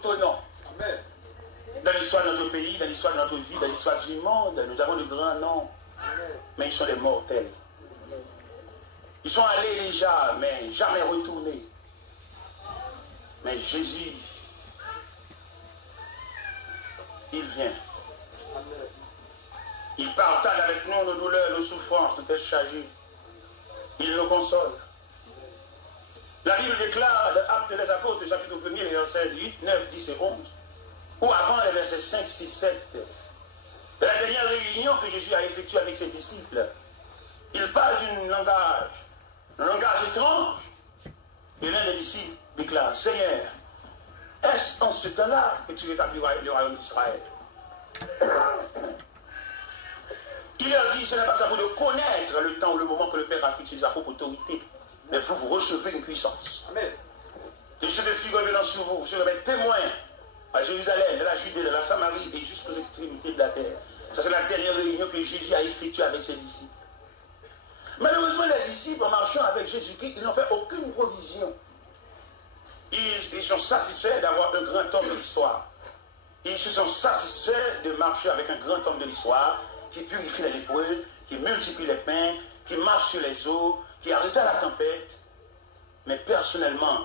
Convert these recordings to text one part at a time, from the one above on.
d'autres noms. Dans l'histoire de notre pays, dans l'histoire de notre vie, dans l'histoire du monde, nous avons de grands noms. Mais ils sont des mortels. Ils sont allés déjà, mais jamais retournés. Mais Jésus, il vient. Il partage avec nous nos douleurs, nos souffrances, nos têtes chargées. Il nous console. La Bible déclare dans Actes des Apôtres, chapitre 1er, les versets 8, 9, 10 et 11, ou avant les versets 5, 6, 7, de la dernière réunion que Jésus a effectuée avec ses disciples, il parle d'un langage étrange. Et l'un des disciples déclare, Seigneur, est-ce en ce temps-là que tu rétabliras le royaume d'Israël? Il leur dit, ce n'est pas à vous de connaître le temps ou le moment que le Père a fixé sa propre autorité, mais vous recevez une puissance. Amen. Et cet esprit revenant sur vous, vous serez témoins à Jérusalem, de la Judée, de la Samarie et jusqu'aux extrémités de la terre. Ça, c'est la dernière réunion que Jésus a effectuée avec ses disciples. Malheureusement, les disciples, en marchant avec Jésus-Christ, ils n'ont fait aucune provision. Ils sont satisfaits d'avoir un grand homme de l'histoire. Ils se sont satisfaits de marcher avec un grand homme de l'histoire qui purifie les lépreux, qui multiplie les pains, qui marche sur les eaux, qui arrête la tempête. Mais personnellement,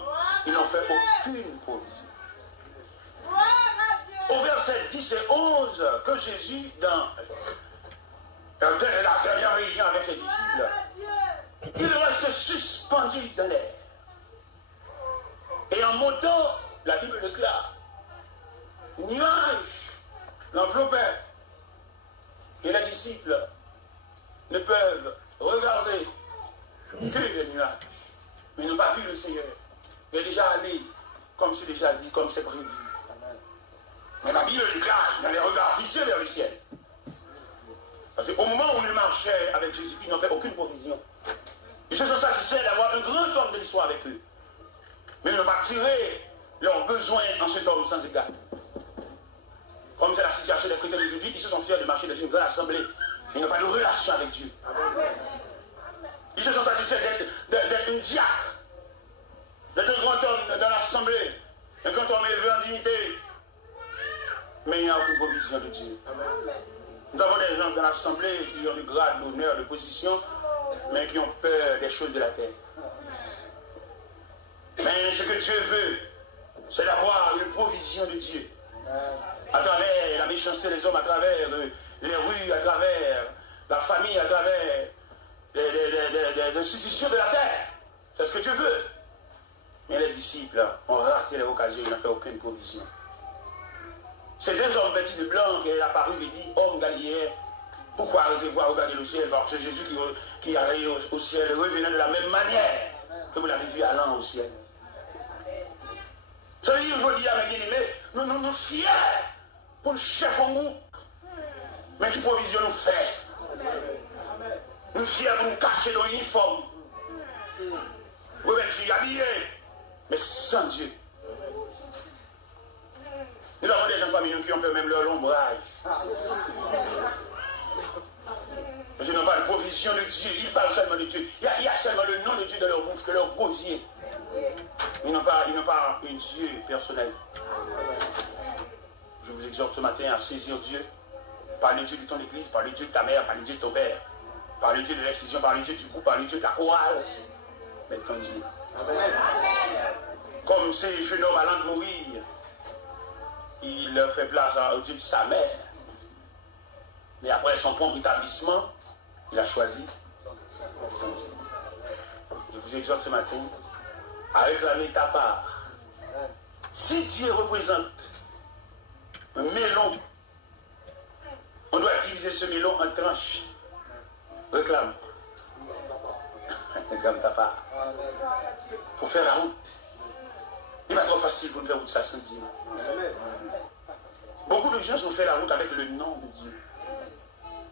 ils n'ont fait aucune provision. Au verset 10 et 11, que Jésus, dans la dernière réunion avec les disciples, il reste suspendu dans l'air. Et en montant, la Bible déclare, nuage l'enveloppait. Et les disciples ne peuvent regarder que les nuages. Mais ils n'ont pas vu le Seigneur. Il est déjà allé, comme c'est déjà dit, comme c'est prévu. Mais la Bible déclare, dans les regards fixés vers le ciel. Parce qu'au moment où ils marchaient avec Jésus-Christ, ils n'ont fait aucune provision. Ils se sont satisfaits d'avoir un grand homme de l'histoire avec eux. Mais ils n'ont pas tiré leurs besoins en cet homme sans égal. Comme c'est la situation des chrétiens d'aujourd'hui, ils se sont fiers de marcher dans une grande assemblée. Ils n'ont pas de relation avec Dieu. Ils se sont satisfaits d'être une diacre, d'être un grand homme dans l'assemblée, un grand homme élevé en dignité. Mais il n'y a aucune provision de Dieu. Nous avons des gens dans l'assemblée qui ont du grade, d'honneur, de position, mais qui ont peur des choses de la terre. Mais ce que Dieu veut, c'est d'avoir une provision de Dieu. À travers la méchanceté des hommes, à travers les rues, à travers la famille, à travers les institutions de la terre. C'est ce que Dieu veut. Mais les disciples ont raté l'occasion, ils n'ont fait aucune provision. C'est deux hommes vêtus de blanc qui est apparu et dit, homme galiléen, pourquoi arrêtez-vous à regarder le ciel? C'est Jésus qui allait au ciel, revenant de la même manière que vous l'avez vu allant au ciel. Ça veut dire aujourd'hui, avec bien-aimés, nous nous fiers pour le chef en nous, mais qui provision nous fait. Nous fiers pour nous cacher dans l'uniforme. Revêtus, habillés, mais sans Dieu. Nous avons des gens parmi nous qui ont peur même leur ombrage. Parce qu'ils n'ont pas de provision de Dieu. Ils parlent seulement de Dieu. Il y a seulement le nom de Dieu dans leur bouche, que leur gosier. Ils n'ont pas un Dieu personnel. Je vous exhorte ce matin à saisir Dieu. Par le Dieu de ton église, par le Dieu de ta mère, par le Dieu de ton père, par le Dieu de l'incision, par le Dieu du groupe, par le Dieu de la chorale. Mais ton Dieu. Comme ces jeunes hommes allant de mourir, il fait place au Dieu de sa mère. Mais après son propre établissement, il a choisi son Dieu. Je vous exhorte ce matin à réclamer ta part. Si Dieu représente un melon, on doit diviser ce melon en tranches. Réclame. Réclame ta part. Pour faire la route. Il n'est pas trop facile pour nous faire route ça sans Dieu. Beaucoup de gens ont fait la route avec le nom de Dieu,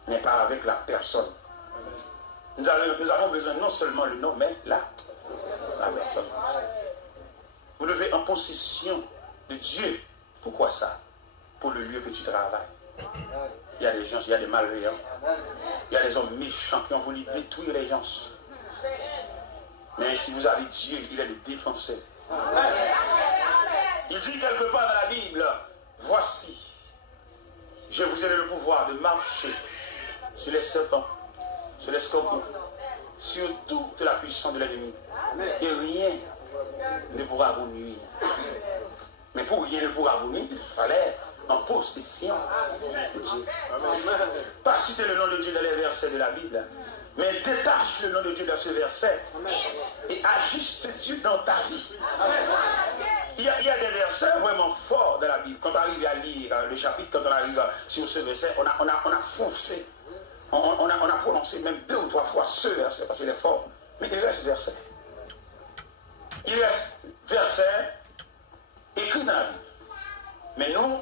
mais pas avec la personne. Nous avons besoin non seulement le nom, mais la personne. Vous devez en possession de Dieu. Pourquoi ça? Pour le lieu que tu travailles. Il y a des gens, il y a des malveillants. Il y a des hommes méchants qui ont voulu détruire les gens. Mais si vous avez Dieu, il est le défenseur. Il dit quelque part dans la Bible, voici, je vous ai donné le pouvoir de marcher sur les serpents, sur les scorpions, sur toute la puissance de l'ennemi. Et rien ne pourra vous nuire. Mais pour rien ne pourra vous nuire, il fallait en possession de Dieu. Pas citer le nom de Dieu dans les versets de la Bible, mais détache le nom de Dieu dans ce verset et ajuste Dieu dans ta vie. Il y a des versets vraiment forts dans la Bible. Quand on arrive à lire le chapitre, quand on arrive sur ce verset, on a foncé. On a prononcé même 2 ou 3 fois ce verset parce qu'il est fort. Mais il reste verset. Il reste verset écrit dans la Bible. Mais nous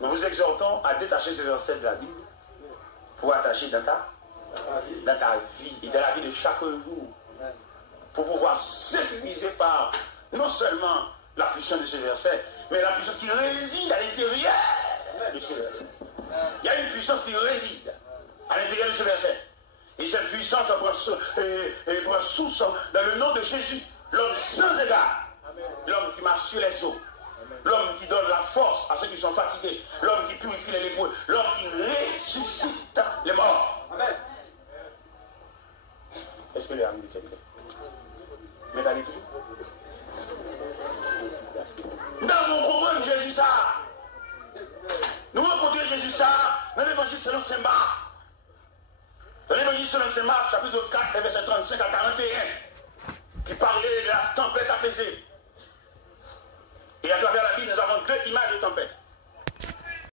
vous exhortons à détacher ce verset de la Bible pour attacher dans ta vie et dans la vie de chaque jour. Pour pouvoir s'épuiser par non seulement la puissance de ce verset, mais la puissance qui réside à l'intérieur de ce verset. Il y a une puissance qui réside à l'intérieur de ce verset. Et cette puissance prend source dans le nom de Jésus, l'homme sans égard, l'homme qui marche sur les eaux, l'homme qui donne la force à ceux qui sont fatigués, l'homme qui purifie les lépreux, l'homme qui ressuscite les morts. Amen. Est-ce que les amis disent ça? Mais t'as dit toujours. Dans mon comprendre Jésus ça. Nous rencontrons Jésus ça dans l'évangile selon Saint Marc. Dans l'évangile selon Saint Marc, chapitre 4, verset 35 à 41, qui parlait de la tempête apaisée. Et à travers la Bible, nous avons 2 images de tempête.